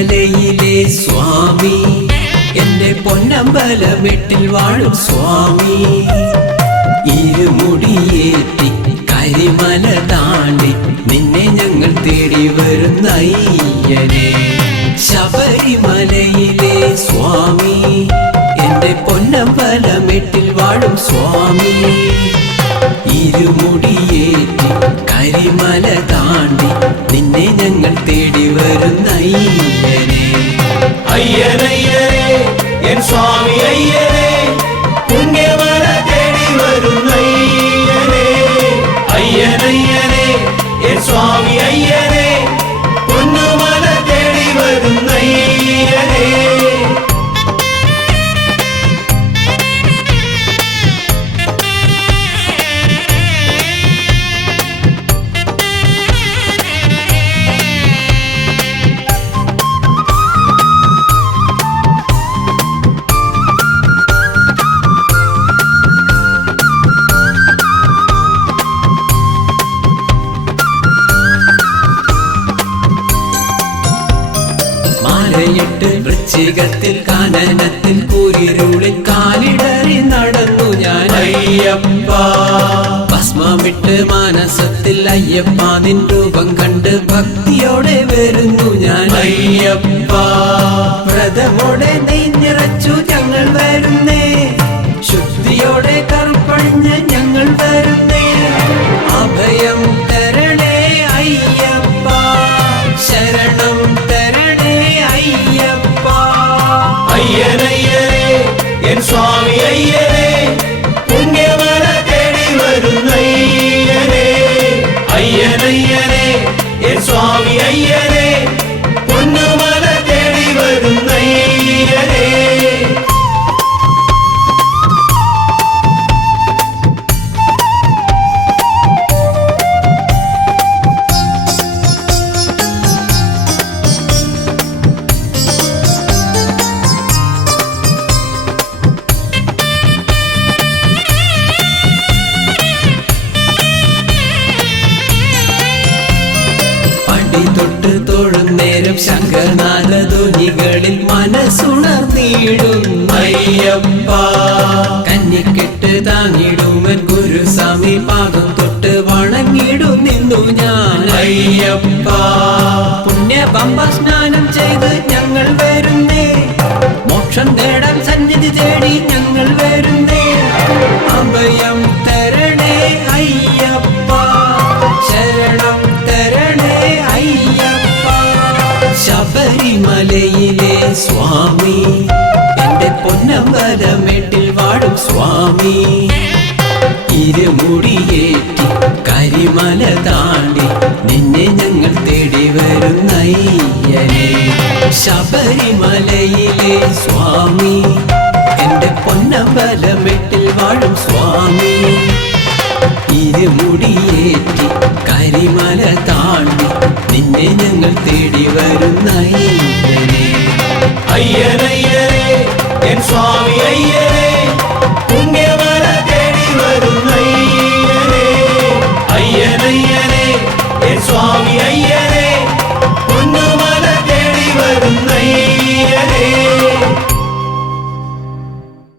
ശബരിമലയിലെ സ്വാമി എന്റെ പൊന്നമ്പലമെട്ടിൽ വാഴും സ്വാമി ഇരുമുടിയേറ്റി കരിമല താണ്ടി നിന്നെ ഞങ്ങൾ തേടി വരുന്ന അയ്യനെ ശബരിമലയിലെ സ്വാമി എന്റെ പൊന്നമ്പലമെട്ടിൽ വാഴും സ്വാമി ഇരുമുടിയേറ്റി കരിമല താണ്ടി നിന്നെ ഞങ്ങൾ തേടി വരുന്ന അയ്യനെ അയ്യനയ്യനെ എൻ സ്വാമി അയ്യനെ പുണ്യമല തേടി വരുന്ന അയ്യനെ അയ്യനയ്യനെ എൻ സ്വാമി അയ്യനെ പുണ്യമല തേടി വരുന്ന അയ്യനെ മാലയിട്ട് വൃശ്ചികത്തിൽ കാനനത്തിൽ കൂരിരുളിൽ കാലിടറി നടന്നു ഞാൻ അയ്യപ്പ ഭസ്മമിട്ട് മാനസത്തിൽ അയ്യപ്പ നിൻ രൂപം കണ്ട് ഭക്തിയോടെ വരുന്നു ഞാൻ അയ്യപ്പ വ്രതമോടെ നെയ്ഞ്ഞിറച്ചു ഞങ്ങൾ വരുന്നേ ശുദ്ധിയോടെ കറുപ്പണിഞ്ഞ് ഞങ്ങൾ വരുന്നേ അഭയം തരണേ അയ്യപ്പ ശരണം തരണേ അയ്യപ്പ അയ്യനയ്യനെ എൻ സ്വാമി അയ്യനെ പുണ്യമല തേടി വരുന്ന അയ്യനെ അയ്യനയ്യനെ എൻ സ്വാമി അയ്യനെ പുണ്യമല തേടി വരുന്ന അയ്യനെ തൊട്ട് തൊഴുന്നേരം ശംഖനാദധ്വനികളിൽ മനസ്സുണർന്നിടും അയ്യപ്പ കന്നിക്കെട്ട് താങ്ങിടുമൻ ഗുരുസ്വാമി പാദം തൊട്ട് വണങ്ങിടും നിന്നു ഞാൻ അയ്യപ്പ പുണ്യ പമ്പ സ്നാനം ചെയ്ത് ഞങ്ങൾ വരുന്നേ മോക്ഷം നേടാൻ സന്നിധി തേടി ഞങ്ങൾ വരുന്നേ അഭയം തരണേ അയ്യപ്പ ശരണം തരണേ അയ്യപ്പ ശബരിമലയിലെ സ്വാമി എന്റെ പൊന്നമ്പലമെട്ടിൽ വാഴും സ്വാമി ഇരുമുടിയേറ്റി കരിമല താണ്ടി നിന്നെ ഞങ്ങൾ തേടി വരുന്ന അയ്യനെ ശബരിമലയിലെ സ്വാമി എന്റെ പൊന്നമ്പലമെട്ടിൽ വാഴും സ്വാമി ഇരുമുടിയേറ്റി കരിമല താണ്ടി നിന്നെ ഞങ്ങൾ തേടി വരുന്ന അയ്യനെ അയ്യനയ്യനെ എൻ സ്വാമി